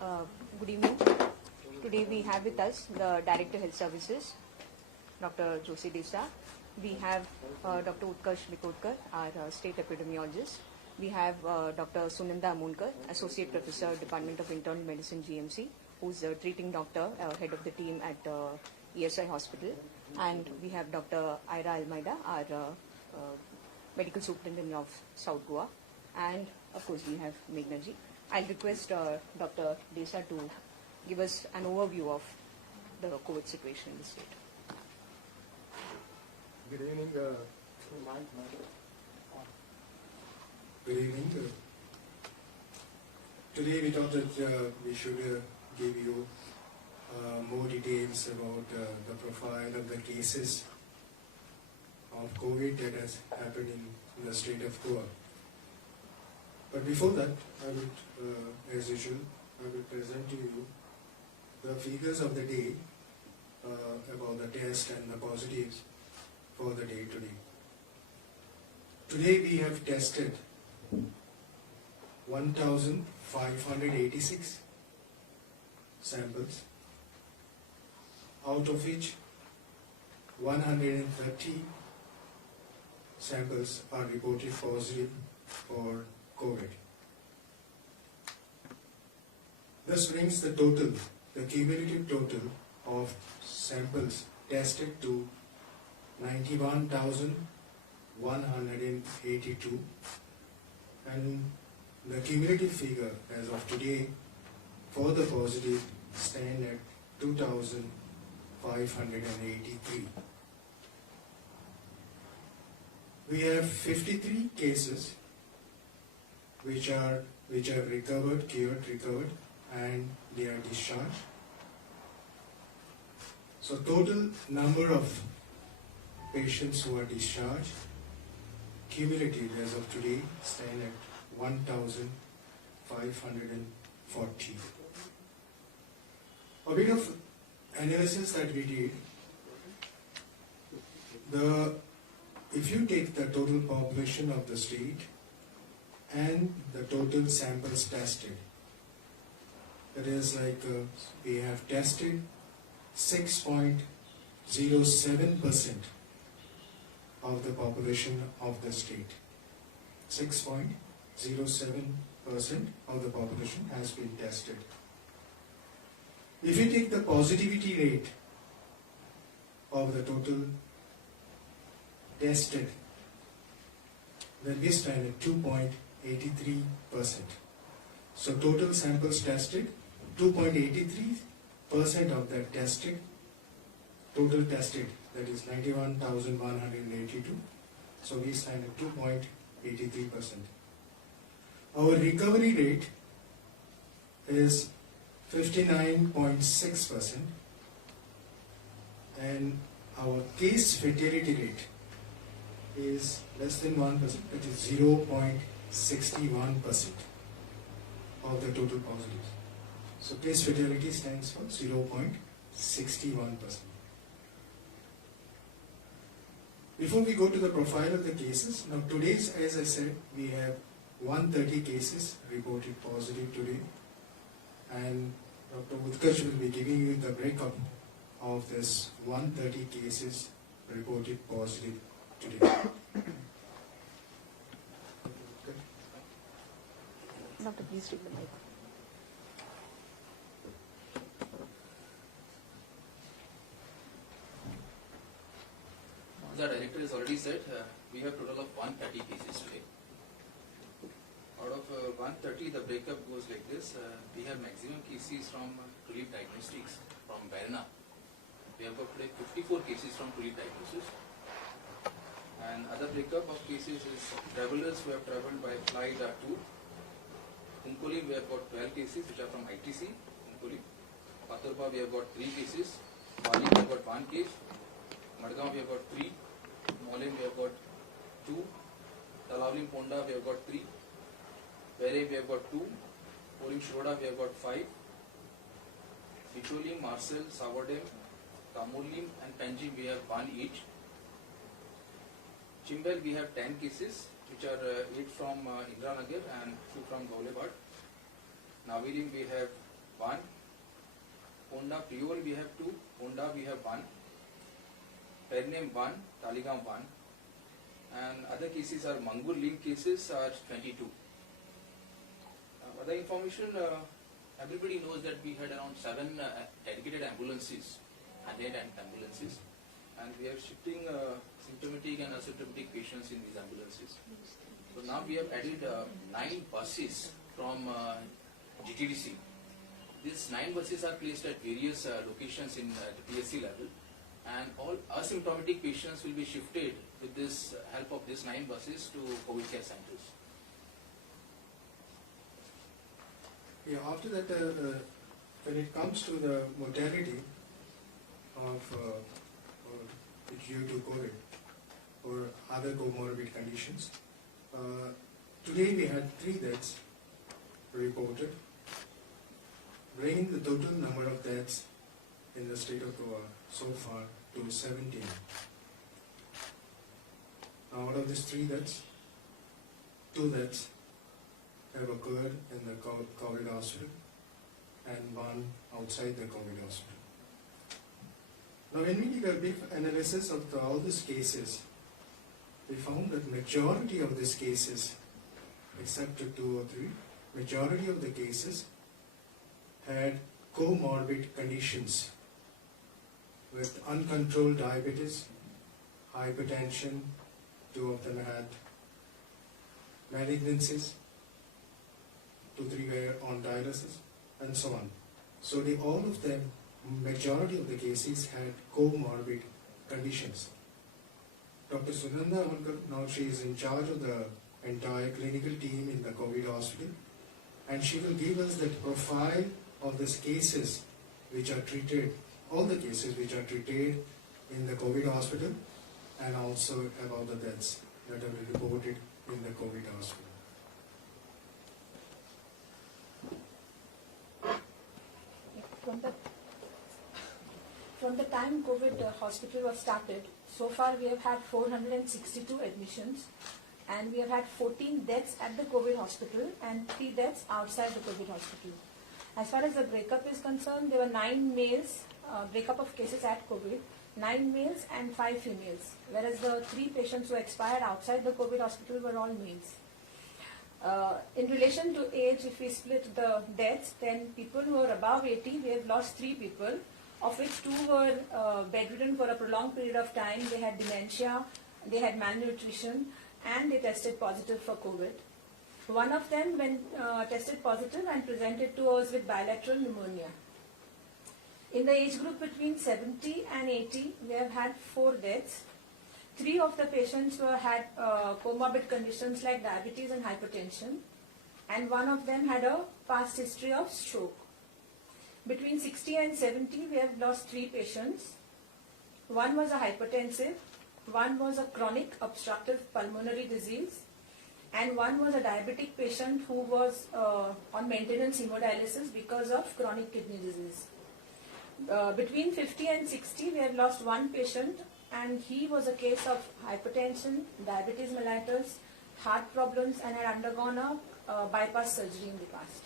Uh, Good evening. Today we have with us the Director Health Services, Dr. Josie Desa. We have Dr. Utkarsh Bikotkar, our State Epidemiologist. We have Dr. Sunanda Amonkar, Associate Professor, Department of Internal Medicine, GMC, who's a treating doctor, head of the team at ESI Hospital. And we have Dr. Ira Almeida, our Medical Superintendent of South Goa. And of course we have Meghnaji. I'll request Dr. Desa to give us an overview of the COVID situation in the state. Good evening. Good evening. Today we thought that we should give you more details about the profile of the cases of COVID that has happened in the state of Goa. But before that, I would, as usual, I will present to you the figures of the day about the test and the positives for the day today. Today we have tested 1,586 samples, out of which 130 samples are reported positive for COVID. This brings the total, the cumulative total of samples tested to 91,182, and the cumulative figure as of today for the positive stand at 2,583. We have 53 cases which have recovered, cured, and they are discharged. So total number of patients who are discharged, cumulative as of today, stand at 1,540. A bit of analysis that we did, if you take the total population of the state and the total samples tested, that is like we have tested 6.07% of the population of the state. 6.07% of the population has been tested. If you take the positivity rate of the total tested, then we stand at 2.83%. So total samples tested, 2.83% of that tested, total tested, that is 91,182. So we stand at 2.83%. Our recovery rate is 59.6%, and our case fatality rate is less than 1%, it is 0.61% of the total positives. So case fatality stands for 0.61%. Before we go to the profile of the cases, now today's, as I said, we have 130 cases reported positive today, and Dr. Utkarsh will be giving you the breakup of this 130 cases reported positive today. Doctor, please take the mic. The director has already said we have total of 130 cases today. Out of 130, the breakup goes like this. We have maximum cases from Tulip Diagnostics from Varna. We have got today 54 cases from Tulip Diagnosis. And other breakup of cases is travelers who have travelled by flight are 2. Kumkoli, we have got 12 cases which are from ITC. Kumkoli. Paturpa, we have got 3 cases. Pali, we have got 1 case. Madgaon, we have got 3. Molim, we have got 2. Talavlim, Ponda, we have got 3. Vere, we have got 2. Polim, Shiroda, we have got 5. Bicholim, Marcel, Savadem, Kamulim and Panjim, we have 1 each. Chimbel, we have 10 cases, which are 8 from Indranagar and 2 from Gaulebad. Navirim, we have Ponda Priol we have 2, Ponda we have 1, Pernem 1, Taligaon 1, and other cases are Mangur link cases are 22. Other information, everybody knows that we had around 7 dedicated ambulances, unnamed ambulances, and we are shifting symptomatic and asymptomatic patients in these ambulances. So now we have added 9 buses from GTDC. These 9 buses are placed at various locations in the PSC level, and all asymptomatic patients will be shifted with this help of these 9 buses to COVID care centers. Yeah, after that, when it comes to the mortality of due to COVID or other comorbid conditions, today we had 3 deaths reported, bringing the total number of deaths in the state of Goa so far to 17. Now, out of these 3 deaths, 2 deaths have occurred in the COVID hospital and 1 outside the COVID hospital. Now, when we did a brief analysis of all these cases, we found that majority of these cases, except 2 or 3, majority of the cases had comorbid conditions with uncontrolled diabetes, hypertension, 2 of them had malignancies, 2-3 were on dialysis, and so on. So all of them, majority of the cases had comorbid conditions. Dr. Sunanda Amankar, now she is in charge of the entire clinical team in the COVID hospital, and she will give us the profile of these cases which are treated, all the cases which are treated in the COVID hospital, and also about the deaths that are reported in the COVID hospital. From the time COVID hospital was started, so far we have had 462 admissions, and we have had 14 deaths at the COVID hospital and 3 deaths outside the COVID hospital. As far as the breakup is concerned, there were 9 males, breakup of cases at COVID, 9 males and 5 females, whereas the 3 patients who expired outside the COVID hospital were all males. In relation to age, if we split the deaths, then people who are above 80, we have lost 3 people, of which 2 were bedridden for a prolonged period of time. They had dementia, they had malnutrition, and they tested positive for COVID. One of them tested positive and presented to us with bilateral pneumonia. In the age group between 70 and 80, we have had 4 deaths. 3 of the patients had comorbid conditions like diabetes and hypertension, and 1 of them had a past history of stroke. Between 60 and 70, we have lost 3 patients. 1 was a hypertensive, 1 was a chronic obstructive pulmonary disease, and 1 was a diabetic patient who was on maintenance hemodialysis because of chronic kidney disease. Between 50 and 60, we have lost 1 patient, and he was a case of hypertension, diabetes mellitus, heart problems, and had undergone a bypass surgery in the past.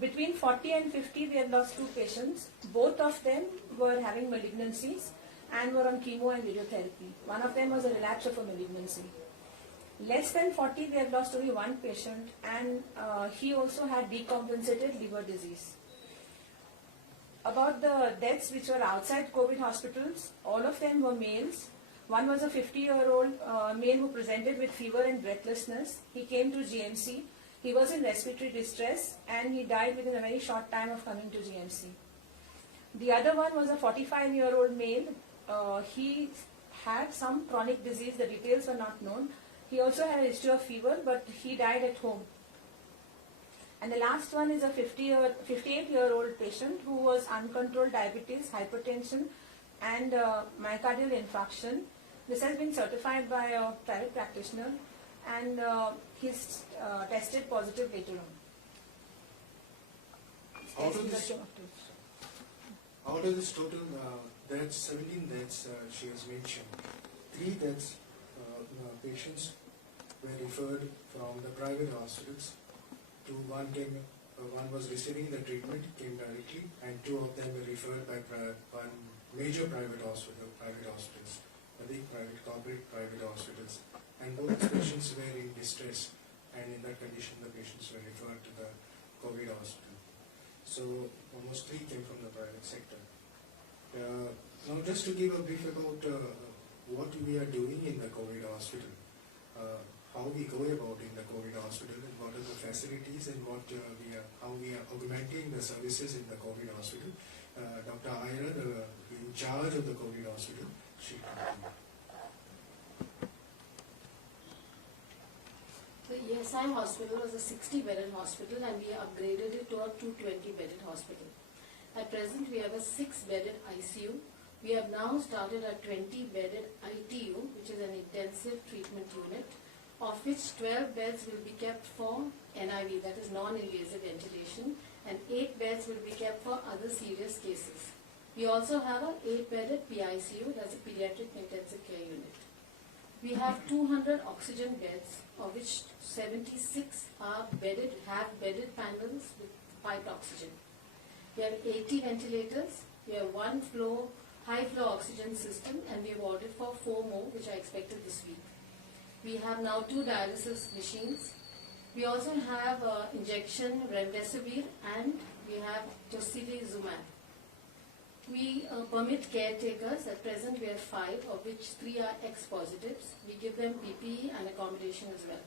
Between 40 and 50, we have lost 2 patients. Both of them were having malignancies and were on chemo and radiotherapy. One of them was a relapse of a malignancy. Less than 40, we have lost only 1 patient, and he also had decompensated liver disease. About the deaths which were outside COVID hospitals, all of them were males. One was a 50-year-old male who presented with fever and breathlessness. He came to GMC. He was in respiratory distress, and he died within a very short time of coming to GMC. The other one was a 45-year-old male. He had some chronic disease. The details were not known. He also had a history of fever, but he died at home. And the last one is a 58-year-old patient who was uncontrolled diabetes, hypertension, and myocardial infarction. This has been certified by a private practitioner, and he's tested positive later on. Out of this total deaths, 17 deaths she has mentioned, 3 deaths, patients were referred from the private hospitals to one was receiving the treatment, came directly, and 2 of them were referred by one major private hospitals, the big corporate private hospitals, and both patients were in distress, and in that condition the patients were referred to the COVID hospital. So almost 3 came from the private sector. Now just to give a brief about what we are doing in the COVID hospital, how we go about in the COVID hospital, and what are the facilities, and how we are augmenting the services in the COVID hospital. Dr. Ira, in charge of the COVID hospital, she can. The ESI hospital was a 60-bedded hospital and we upgraded it to a 220-bedded hospital. At present, we have a 6-bedded ICU. We have now started a 20-bedded ITU, which is an intensive treatment unit, of which 12 beds will be kept for NIV, that is non-invasive ventilation, and 8 beds will be kept for other serious cases. We also have a 8-bedded PICU, that's a pediatric intensive care unit. We have 200 oxygen beds, of which 76 have bedded panels with piped oxygen. We have 80 ventilators, we have 1 high flow oxygen system, and we have ordered for 4 more, which are expected this week. We have now 2 dialysis machines. We also have injection remdesivir, and we have tocilizumab. We permit caretakers. At present we have 5, of which 3 are ex-positives. We give them PPE and accommodation as well.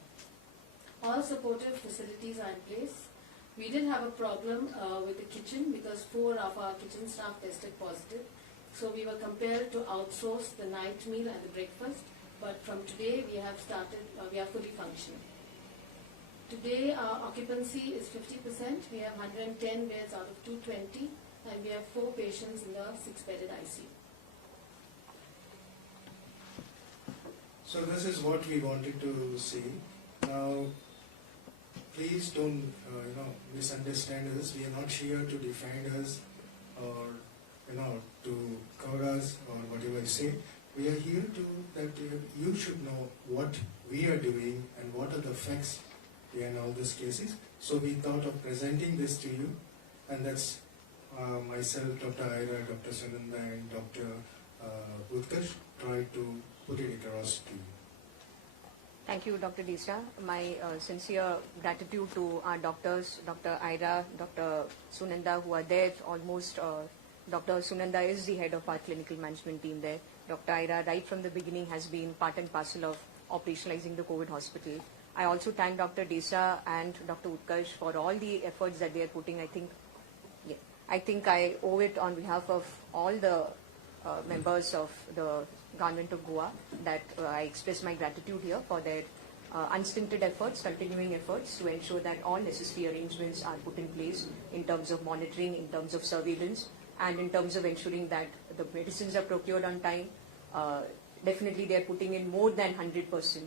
All supportive facilities are in place. We did have a problem with the kitchen because 4 of our kitchen staff tested positive. So we were compelled to outsource the night meal and the breakfast. But from today we have started, we are fully functioning. Today our occupancy is 50%. We have 110 beds out of 220. And we have 4 patients in the 6-bedded ICU. So this is what we wanted to say. Now, please don't misunderstand us. We are not here to defend us or to cover us or whatever I say. We are here that you should know what we are doing and what are the facts behind all these cases. So we thought of presenting this to you, and that's myself, Dr. Ira, Dr. Sunanda, and Dr. Utkarsh tried to put it across to you. Thank you, Dr. Desra. My sincere gratitude to our doctors, Dr. Ira, Dr. Sunanda, who are there almost. Dr. Sunanda is the head of our clinical management team there. Dr. Ira, right from the beginning, has been part and parcel of operationalizing the COVID hospital. I also thank Dr. Desra and Dr. Utkarsh for all the efforts that they are putting. I think I owe it on behalf of all the members of the Government of Goa that I express my gratitude here for their unstinted efforts, continuing efforts to ensure that all necessary arrangements are put in place in terms of monitoring, in terms of surveillance, and in terms of ensuring that the medicines are procured on time. Definitely they are putting in more than 100%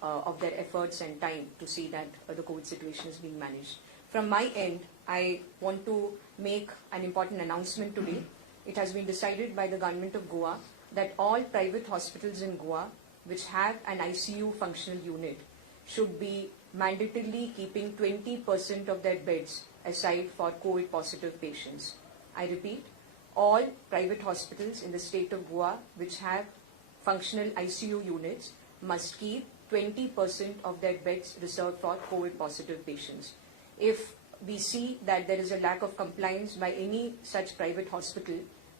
of their efforts and time to see that the COVID situation is being managed. From my end, I want to make an important announcement today. It has been decided by the Government of Goa that all private hospitals in Goa which have an ICU functional unit should be mandatorily keeping 20% of their beds aside for COVID positive patients. I repeat, all private hospitals in the state of Goa which have functional ICU units must keep 20% of their beds reserved for COVID positive patients. If we see that there is a lack of compliance by any such private hospital,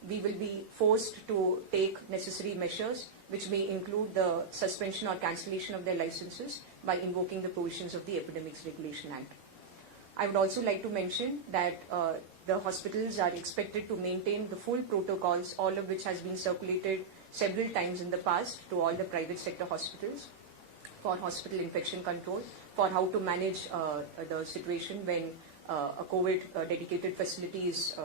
we will be forced to take necessary measures, which may include the suspension or cancellation of their licenses by invoking the provisions of the Epidemics Regulation Act. I would also like to mention that the hospitals are expected to maintain the full protocols, all of which has been circulated several times in the past to all the private sector hospitals for hospital infection control, for how to manage the situation when a COVID dedicated facility is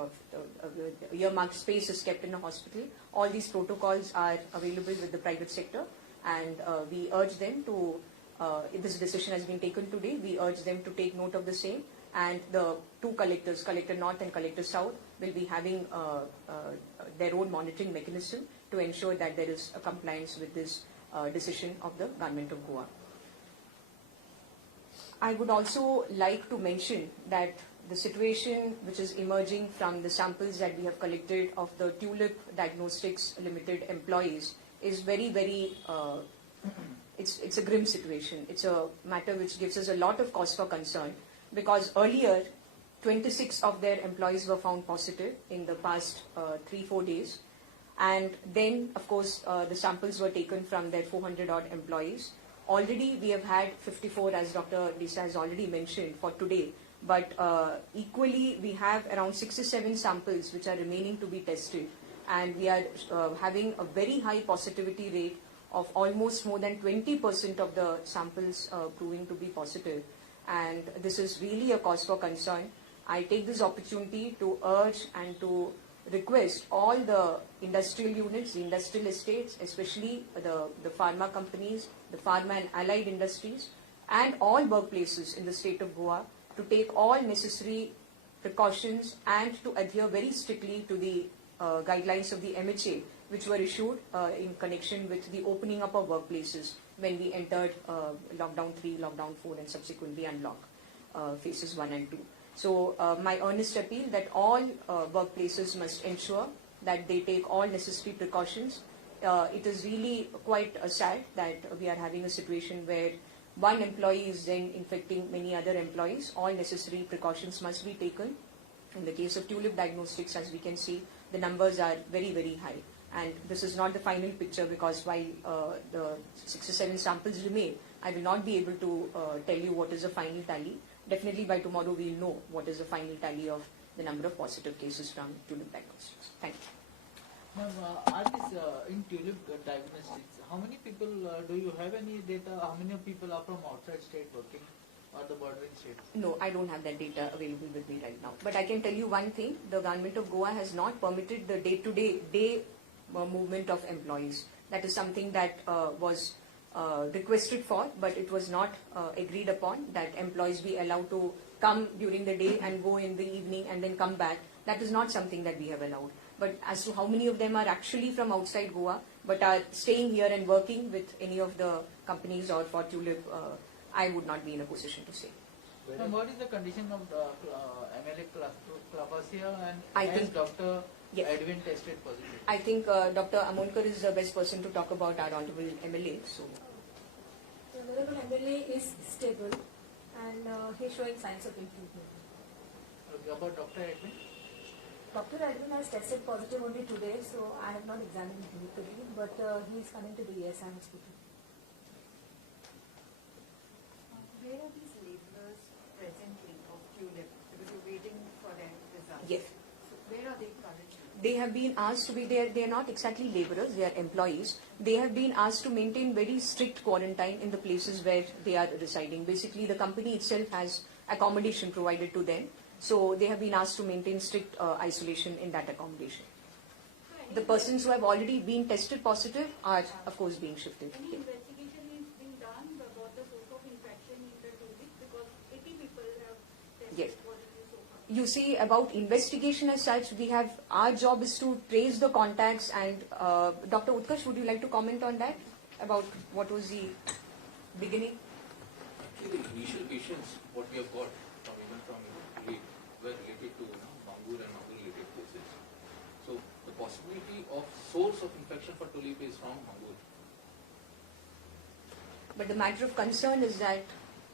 earmarked space is kept in a hospital. All these protocols are available with the private sector, and we urge them to, if this decision has been taken today, we urge them to take note of the same, and the 2 collectors, Collector North and Collector South, will be having their own monitoring mechanism to ensure that there is a compliance with this decision of the Government of Goa. I would also like to mention that the situation which is emerging from the samples that we have collected of the Tulip Diagnostics Limited employees is very, very, it's a grim situation. It's a matter which gives us a lot of cause for concern, because earlier 26 of their employees were found positive in the past 3-4 days. And then, of course, the samples were taken from their 400 odd employees. Already we have had 54, as Dr. Desa has already mentioned, for today. But equally, we have around 67 samples which are remaining to be tested. And we are having a very high positivity rate of almost more than 20% of the samples proving to be positive. And this is really a cause for concern. I take this opportunity to urge and to request all the industrial units, the industrial estates, especially the pharma companies, the pharma and allied industries, and all workplaces in the state of Goa to take all necessary precautions and to adhere very strictly to the guidelines of the MHA, which were issued in connection with the opening up of workplaces when we entered lockdown 3, lockdown 4, and subsequently unlock phases 1 and 2. So my earnest appeal that all workplaces must ensure that they take all necessary precautions. It is really quite sad that we are having a situation where one employee is then infecting many other employees. All necessary precautions must be taken. In the case of Tulip Diagnostics, as we can see, the numbers are very, very high. And this is not the final picture, because while the 67 samples remain, I will not be able to tell you what is the final tally. Definitely by tomorrow we will know what is the final tally of the number of positive cases from Tulip Diagnostics. Thank you. Ma'am, in Tulip Diagnostics, how many people, do you have any data, how many people are from outside state working or the bordering states? No, I don't have that data available with me right now. But I can tell you one thing, the government of Goa has not permitted the day-to-day movement of employees. That is something that was requested for, but it was not agreed upon, that employees be allowed to come during the day and go in the evening and then come back. That is not something that we have allowed. But as to how many of them are actually from outside Goa but are staying here and working with any of the companies or for Tulip, I would not be in a position to say. And what is the condition of the MLA Clapasia and I has think- Dr. Yes. Edwin tested positive? I think Dr. Amolkar is the best person to talk about our honorable MLA. So, The Honorable MLA is stable and he's showing signs of improvement. Okay, about Dr. Edwin? Dr. Edwin has tested positive only today, so I have not examined him today, but he is coming to the ESI hospital. Where are these laborers presently of Tulip? Because we're waiting for their results. yes. So where are they currently? They have been asked to be there. They are not exactly laborers, they are employees. They have been asked to maintain very strict quarantine in the places where they are residing. Basically, the company itself has accommodation provided to them. So they have been asked to maintain strict isolation in that accommodation. The persons who have already been tested positive are, of course, being shifted. Any investigation is being done about the source of infection in the Tulip, because 80 people have tested Yes. positive so far. You see, about investigation as such, we have, our job is to trace the contacts, and Dr. Utkarsh, would you like to comment on that? About what was the beginning? Actually, the initial patients, what we have got from even from Tulip, were related to Mangur and Mangur related cases. So the possibility of source of infection for Tulip is from Mangur. But the matter of concern is that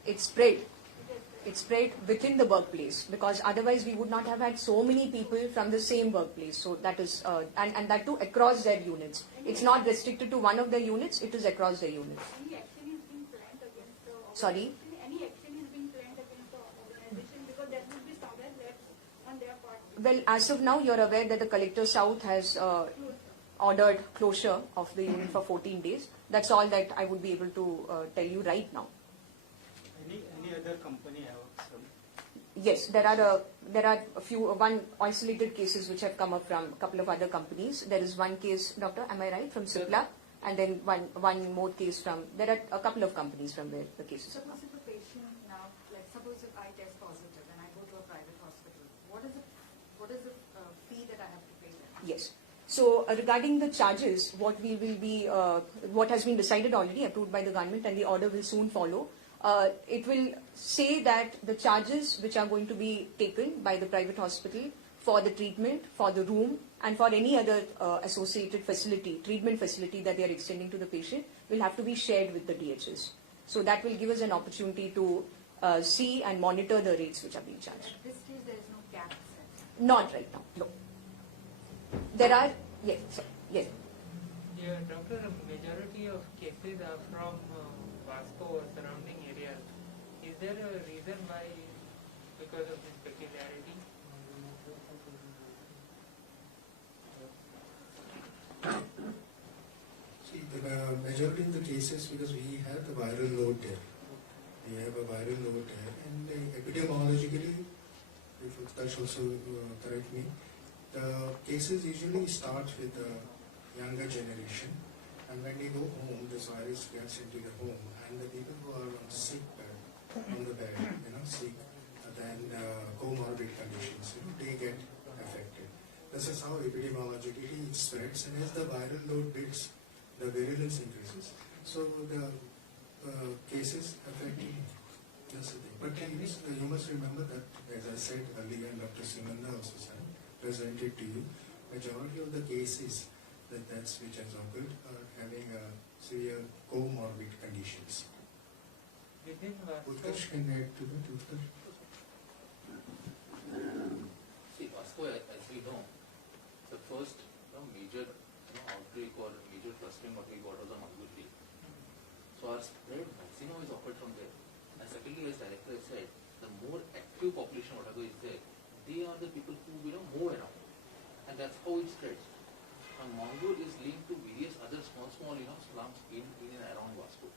it spread. It spread within the workplace, because otherwise we would not have had so many people from the same workplace. So that is, and that too across their units. It's not restricted to one of the units, it is across the units. Any action is being planned against the Sorry? Any action is being planned against the organization, because there will be somewhere left on their part. Well, as of now, you're aware that the Collector South has ordered closure of the unit for 14 days. That's all that I would be able to tell you right now. Any other company have some? Yes, there are a few, one isolated cases which have come up from a couple of other companies. There is one case, Doctor, am I right, from Cipla, and then one more case from, there are a couple of companies from where the cases have come. Suppose if a patient now, like suppose if I test positive and I go to a private hospital, what is the fee that I have to pay them? Yes. So regarding the charges, what we will be, what has been decided already, approved by the government, and the order will soon follow. it will say that the charges which are going to be taken by the private hospital for the treatment, for the room, and for any other associated facility, treatment facility that they are extending to the patient will have to be shared with the DHS. So that will give us an opportunity to see and monitor the rates which are being charged. At this stage, there is no cap set. Not right now, no. There are, yes, sir, yes. Yeah, doctor, a majority of cases are from Vasco or surrounding areas. Is there a reason why, because of this peculiarity? See, the majority of the cases, because we have the viral load there. We have a viral load there, and epidemiologically, if Utkarsh also correct me, the cases usually start with the younger generation, and when they go home, this virus gets into the home, and the people who are on sick bed, on the bed, sick, then comorbid conditions, they get affected. This is how epidemiologically it spreads, and as the viral load builds, the virulence increases. So the cases affecting that's the thing. But you must remember that, as I said earlier, and Dr. Simanda also said, presented to you, majority of the cases that's which has occurred are having severe comorbid conditions. Within Vasco, Utkarsh can add to that. Utkarsh. See, Vasco, as we know, the first major outbreak or major clustering what we got was on Angulli. So our spread maximum is occurred from there. And secondly, as director has said, the more active population whatever is there, they are the people who move around. And that's how it spreads. And Mongol is linked to various other small slums in and around Vasco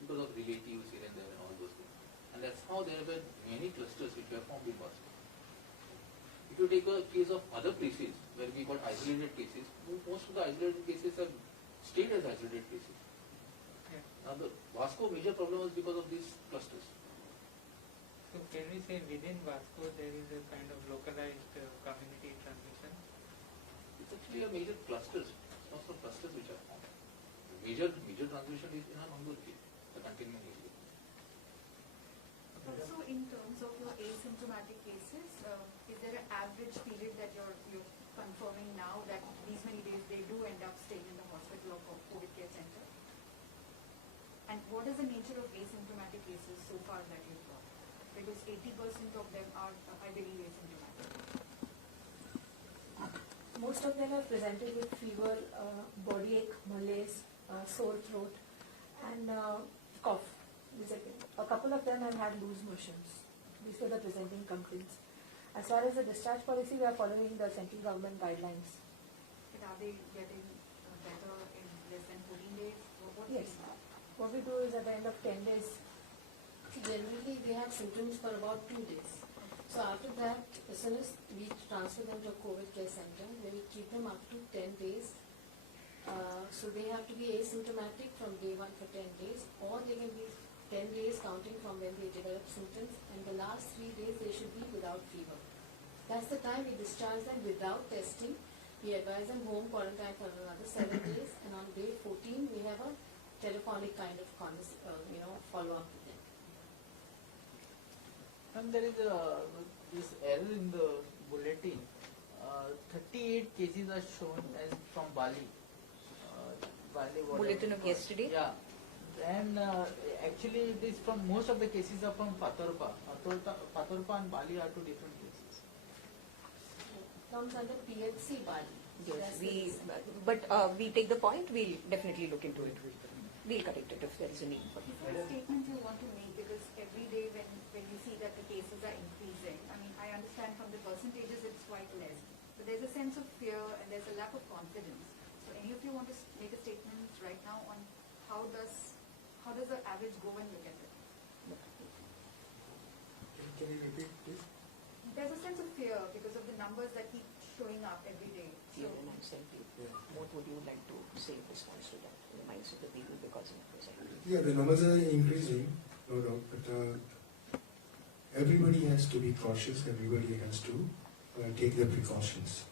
because of relatives here and there and all those things. And that's how there have been many clusters which were formed in Vasco. If you take a case of other places where we got isolated cases, most of the isolated cases have stayed as isolated cases. yeah. Now the Vasco major problem was because of these clusters. So can we say within Vasco there is a kind of localized community transmission? It's actually a major clusters, not some clusters which are formed. The major transmission is in our Angulli, the containment area. Also, in terms of your asymptomatic cases, is there an average period that you're confirming now that these many days they do end up staying in the hospital or COVID care center? And what is the nature of asymptomatic cases so far that you've got? Because 80% of them are, I believe, asymptomatic. Most of them are presented with fever, body ache, malaise, sore throat, and cough. A couple of them have had loose motions. These were the presenting complaints. As far as the discharge policy, we are following the central government guidelines. But are they getting better in less than 14 days? What Yes. What we do is at the end of 10 days, Generally, they have symptoms for about 2 days. So after that, as soon as we transfer them to a COVID care center, where we keep them up to 10 days. So they have to be asymptomatic from day 1 for 10 days, or they can be 10 days counting from when they develop symptoms, and the last 3 days they should be without fever. That's the time we discharge them without testing. We advise them home quarantine for another 7 days, and on day 14 we have a telephonic kind of follow-up with them. And there is this error in the bulletin. 38 cases are shown as from Bali. Whatever. Bulletin of yesterday? Yeah. And actually it is from, most of the cases are from Patorpa. Patorpa and Bali are two different cases. Comes under PHC Bali. Yes, That's the but we take the point, we'll definitely look into it. We'll correct it if there is a need for it. Is there a statement you want to make? Because every day when you see that the cases are increasing, I mean, I understand from the percentages it's quite less, but there's a sense of fear and there's a lack of confidence. So any of you want to make a statement right now on how does the average go and look at it? Can you repeat, please? There's a sense of fear because of the numbers that keep showing up every day. So, And I'm saying, what would you like to say in response to that, in the minds of the people because of this? Yeah, the numbers are increasing, no doubt, but everybody has to be cautious, everybody has to take the precautions.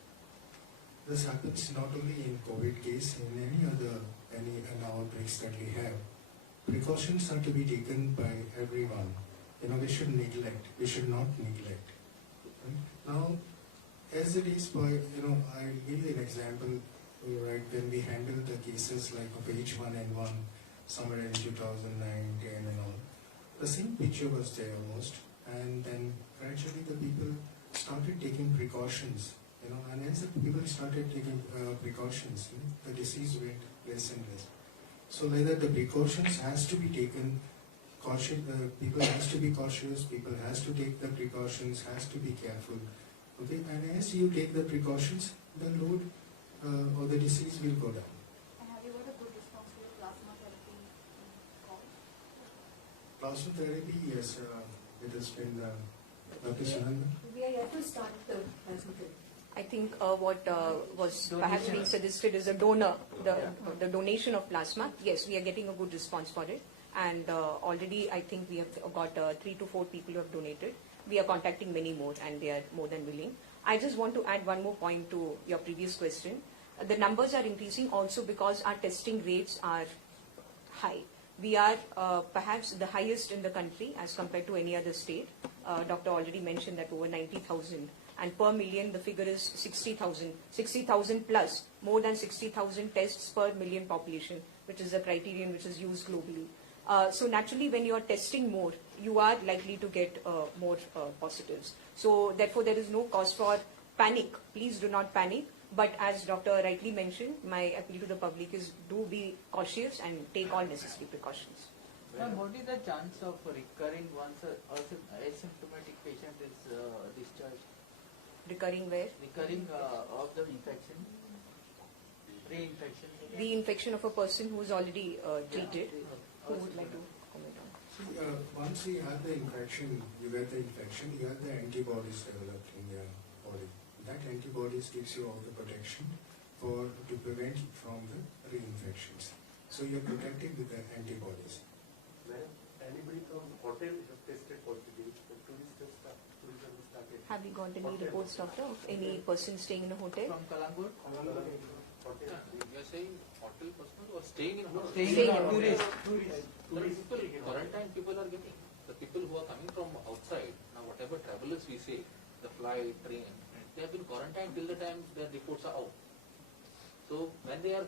This happens not only in COVID case, in any outbreaks that we have. precautions are to be taken by everyone. We should neglect. We should not neglect. Right? Now, as it is by, I'll give you an example. Right, when we handled the cases like of H1N1 somewhere in 2009, 10 and all, the same picture was there almost, and then gradually the people started taking precautions, and as the people started taking precautions, the disease went less and less. So whether the precautions has to be taken, people has to be cautious, people has to take the precautions, has to be careful. Okay, and as you take the precautions, the load or the disease will go down. And have you got a good response to your plasma therapy call? Plasma therapy, yes, it has been Dr. Sunanda. We are yet to start the plasma therapy. I think what was perhaps being suggested is a donor, the donation of plasma. Yes, we are getting a good response for it. And already I think we have got 3 to 4 people who have donated. We are contacting many more and they are more than willing. I just want to add one more point to your previous question. The numbers are increasing also because our testing rates are high. We are perhaps the highest in the country as compared to any other state. Doctor already mentioned that over 90,000, and per million the figure is 60,000 plus, more than 60,000 tests per million population, which is a criterion which is used globally. So naturally when you are testing more, you are likely to get more positives. So therefore there is no cause for panic. Please do not panic. But as Doctor rightly mentioned, my appeal to the public is do be cautious and take all necessary precautions. Ma'am, what is the chance of recurring once an asymptomatic patient is discharged? Recurring where? Recurring of the infection, reinfection. Reinfection of a person who is already treated. Who would like to comment on? Once you have the infection, you get the infection, you have the antibodies developed in your body. That antibodies gives you all the protection to prevent you from the reinfections. So you're protected with the antibodies. When anybody from hotel has tested positive, the tourism started. Have you got any reports, Doctor, of any person staying in a hotel? From Kalangur? You are saying hotel personnel or staying in hotel? Staying in tourist. Quarantine people are getting. The people who are coming from outside, now whatever travelers we say, the flight, train, they have been quarantined till the time their reports are out. So when they are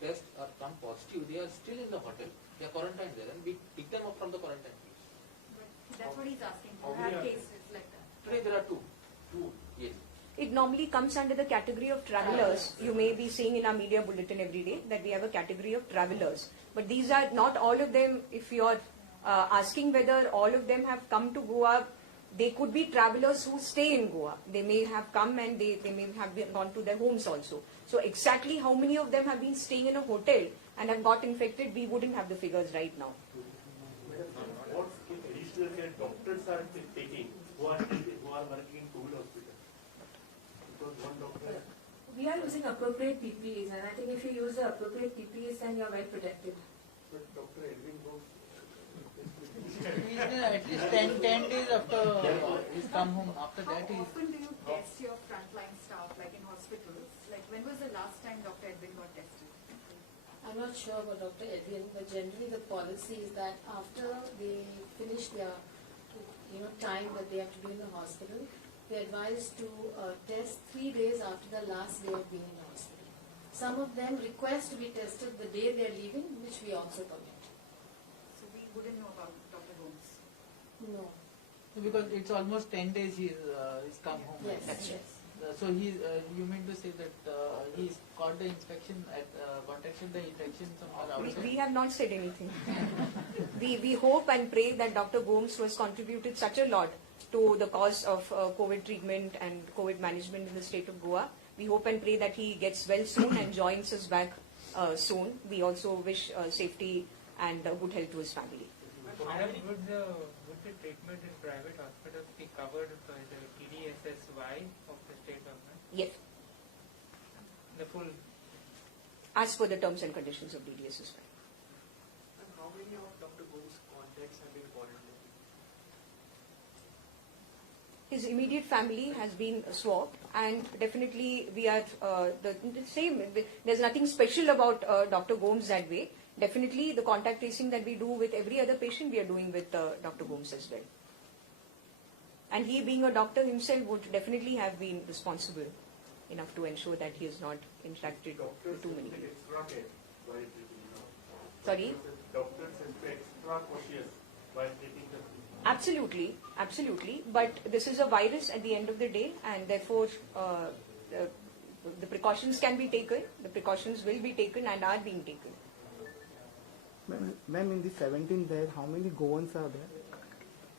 test or come positive, they are still in the hotel. They are quarantined there and we pick them up from the quarantine place. But that's what he's asking. There are cases like that. Today there are two. Yes. It normally comes under the category of travelers. You may be seeing in our media bulletin every day that we have a category of travelers. But these are not all of them. If you are asking whether all of them have come to Goa, they could be travelers who stay in Goa. They may have come and they may have gone to their homes also. So exactly how many of them have been staying in a hotel and have got infected, we wouldn't have the figures right now. What additional care doctors are taking who are working in COVID hospital? Because one doctor. We are using appropriate PPEs, and I think if you use the appropriate PPEs, then you are well protected. But Dr. Edwin Rose. At least 10 days after he's come home. After How that, he's. often do you test your frontline staff, like in hospitals? Like when was the last time Dr. Edwin got tested? I'm not sure about Dr. Edwin, but generally the policy is that after they finish their time that they have to be in the hospital, they're advised to test 3 days after the last day of being in the hospital. Some of them request to be tested the day they're leaving, which we also permit. So we wouldn't know about Dr. Gomes. No. Because it's almost 10 days he's come home. Yes, That's yes. So you mean to say that he's got the infection, contacted the infection somewhere outside? We have not said anything. we hope and pray that Dr. Gomes, who has contributed such a lot to the cause of COVID treatment and COVID management in the state of Goa, we hope and pray that he gets well soon and joins us back soon. We also wish safety and good health to his family. Madam, would the treatment in private hospitals be covered by the TDSSY of the state government? Yes, The full. as per the terms and conditions of DDSS. And how many of Dr. Gomes' contacts have been quarantined? His immediate family has been swabbed, and definitely we are the same. There's nothing special about Dr. Gomes that way. definitely the contact tracing that we do with every other patient, we are doing with Dr. Gomes as well. And he, being a doctor himself, would definitely have been responsible enough to ensure that he has not interacted with too many people. Extra care while treating, you know. Sorry? Doctors have to be extra cautious while treating the people. Absolutely, absolutely. But this is a virus at the end of the day, and therefore the precautions can be taken, the precautions will be taken and are being taken. Ma'am, in the 17 there, how many Goans are there?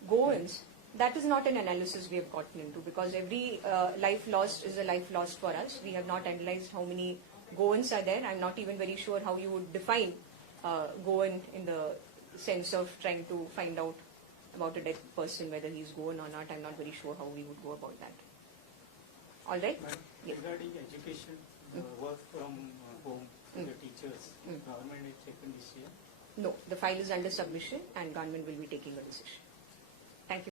Goans, that is not an analysis we have gotten into, because every life lost is a life lost for us. We have not analyzed how many Goans are there. I'm not even very sure how you would define Goan in the sense of trying to find out about a dead person, whether he's Goan or not. I'm not very sure how we would go about that. All right? Yes. Regarding education, work from home to the teachers, government has taken this year. No, the file is under submission and government will be taking a decision. Thank you.